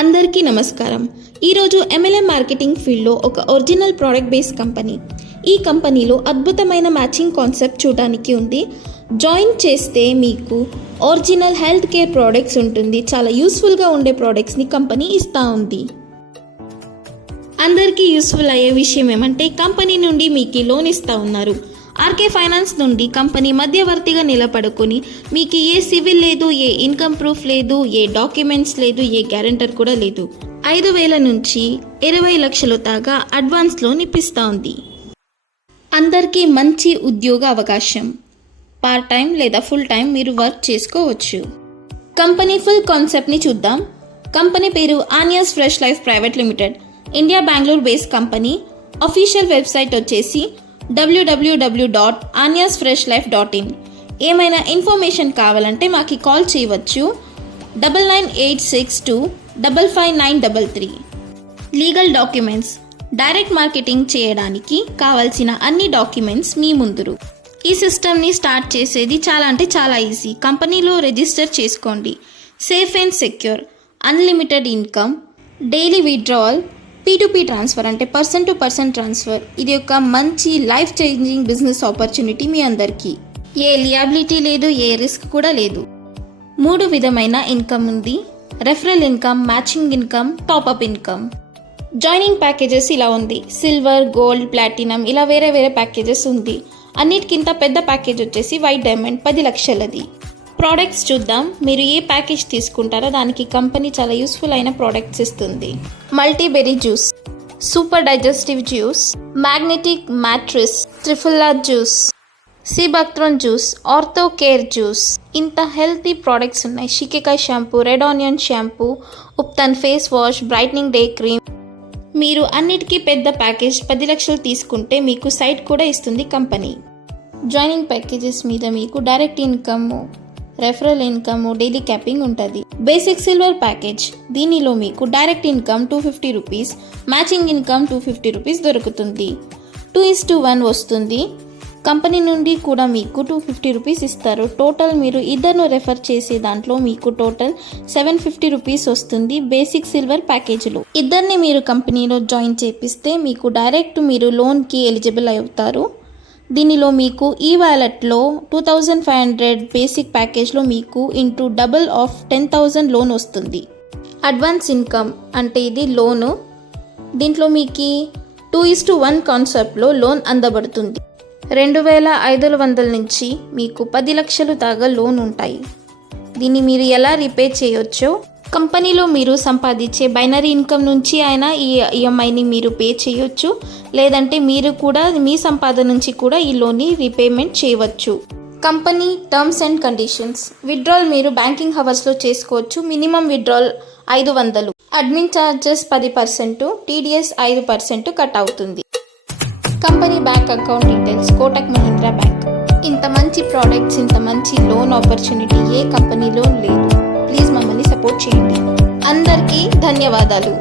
అందరికీ నమస్కారం. ఈరోజు MLM మార్కెటింగ్ ఫీల్డ్లో ఒక ఒరిజినల్ ప్రోడక్ట్ బేస్డ్ కంపెనీ. ఈ కంపెనీలో అద్భుతమైన మ్యాచింగ్ కాన్సెప్ట్ చూడడానికి ఉంది. జాయిన్ చేస్తే మీకు ఒరిజినల్ హెల్త్ కేర్ ప్రోడక్ట్స్ ఉంటుంది. చాలా యూస్ఫుల్గా ఉండే ప్రోడక్ట్స్ని కంపెనీ ఇస్తూ ఉంది. అందరికీ యూస్ఫుల్ అయ్యే విషయం ఏమంటే కంపెనీ నుండి మీకు లోన్ ఇస్తూ ఉన్నారు. ఆర్కే ఫైనాన్స్ నుండి కంపెనీ మధ్యవర్తిగా నిలబడుకొని మీకు ఏ సివిల్ లేదు, ఏ ఇన్కమ్ ప్రూఫ్ లేదు, ఏ డాక్యుమెంట్స్ లేదు, ఏ గ్యారెంటర్ కూడా లేదు. 5,000 నుంచి 20 లక్షలు దాకా అడ్వాన్స్ లోన్ ఇప్పిస్తూ ఉంది. అందరికీ మంచి ఉద్యోగ అవకాశం. పార్ట్ టైం లేదా ఫుల్ టైం మీరు వర్క్ చేసుకోవచ్చు. కంపెనీ ఫుల్ కాన్సెప్ట్ని చూద్దాం. కంపెనీ పేరు Anyas fresh life private limited. India Bengaluru based company. Official website వచ్చేసి www.anyasfreshlife.in. ఏమైనా ఇన్ఫర్మేషన్ కావాలంటే మాకు కాల్ చేయవచ్చు 9986255933. Legal documents. డైరెక్ట్ మార్కెటింగ్ చేయడానికి కావాల్సిన అన్ని డాక్యుమెంట్స్ మీ ముందురు. ఈ సిస్టమ్ని స్టార్ట్ చేసేది చాలా ఈజీ. కంపెనీలో రిజిస్టర్ చేసుకోండి. Safe and secure, unlimited income, daily withdrawal, P2P transfer అంటే పర్సన్ టు పర్సన్ ట్రాన్స్ఫర్. ఇది ఒక మంచి లైఫ్ చేంజింగ్ బిజినెస్ ఆపర్చునిటీ మీ అందరికీ. ఏ లియాబిలిటీ లేదు, ఏ రిస్క్ కూడా లేదు. 3 విధమైన ఇన్కమ్ ఉంది. Referral income, matching income, top-up income. Joining packages ఇలా ఉంది. సిల్వర్, గోల్డ్, ప్లాటినం ఇలా వేరే ప్యాకేజెస్ ఉంది. అన్నిటికింత పెద్ద ప్యాకేజ్ వచ్చేసి వైట్ డైమండ్ 10 లక్షలది. ప్రోడక్ట్స్ చూద్దాం. మీరు ఏ ప్యాకేజ్ తీసుకుంటారో దానికి కంపెనీ చాలా యూస్ఫుల్ అయిన ప్రోడక్ట్స్ ఇస్తుంది. Multiberry juice, super digestive juice, magnetic mattress, triphala juice, sea buckthorn juice, ortho care juice. ఇంత హెల్తీ ప్రోడక్ట్స్ ఉన్నాయి. Shikakai shampoo, red onion shampoo, ubtan face wash, brightening day cream. మీరు అన్నిటికీ పెద్ద ప్యాకేజ్ 10 లక్షలు తీసుకుంటే మీకు సైట్ కూడా ఇస్తుంది కంపెనీ. జాయినింగ్ ప్యాకేజెస్ మీద మీకు direct income, referral income, daily capping ఉంటుంది. Basic silver package. దీనిలో మీకు direct income 250 rupees, matching income 250 rupees దొరుకుతుంది. 2:1 వస్తుంది. కంపెనీ నుండి కూడా మీకు 250 రూపీస్ ఇస్తారు. టోటల్ మీరు ఇద్దరును రెఫర్ చేసే దాంట్లో మీకు టోటల్ 750 రూపీస్ వస్తుంది బేసిక్ సిల్వర్ ప్యాకేజ్లో. ఇద్దరిని మీరు కంపెనీలో జాయిన్ చేపిస్తే మీకు డైరెక్ట్ మీరు లోన్కి ఎలిజిబుల్ అవుతారు. దీనిలో మీకు ఈ వ్యాలెట్లో 2500 బేసిక్ ప్యాకేజ్లో మీకు ఇంటూ డబుల్ ఆఫ్ 10,000 లోన్ వస్తుంది. అడ్వాన్స్ ఇన్కమ్ అంటే ఇది లోను. దీంట్లో మీకు 2:1 కాన్సెప్ట్లో లోన్ అందబడుతుంది. 2,500 నుంచి మీకు 10 లక్షలు దాకా లోన్ ఉంటాయి. దీన్ని మీరు ఎలా రీపే చేయొచ్చో కంపెనీలో మీరు సంపాదించే బైనరీ ఇన్కమ్ నుంచి అయినా ఈ ఈఎంఐని మీరు పే చేయొచ్చు. లేదంటే మీరు కూడా మీ సంపాదన నుంచి కూడా ఈ లోన్ని రీపేమెంట్ చేయవచ్చు. Company terms and conditions. Withdrawal మీరు బ్యాంకింగ్ హవర్స్లో చేసుకోవచ్చు. Minimum withdrawal 500. Admin charges 10%, TDS 5% cut అవుతుంది. Company bank account details Kotak Mahindra bank. ఇంత మంచి ప్రోడక్ట్స్, ఇంత మంచి లోన్ ఆపర్చునిటీ ఏ కంపెనీలో లేదు. ప్లీజ్ మమ్మల్ని సపోర్ట్ చేయండి. అందరికీ ధన్యవాదాలు.